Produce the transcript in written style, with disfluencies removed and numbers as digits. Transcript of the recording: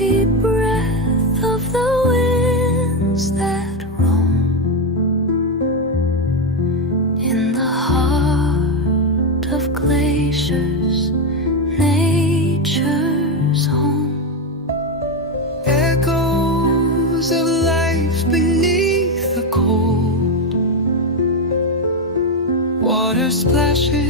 deep breath of the winds that roam in the heart of glaciers, nature's home. Echoes of life beneath the cold water splashes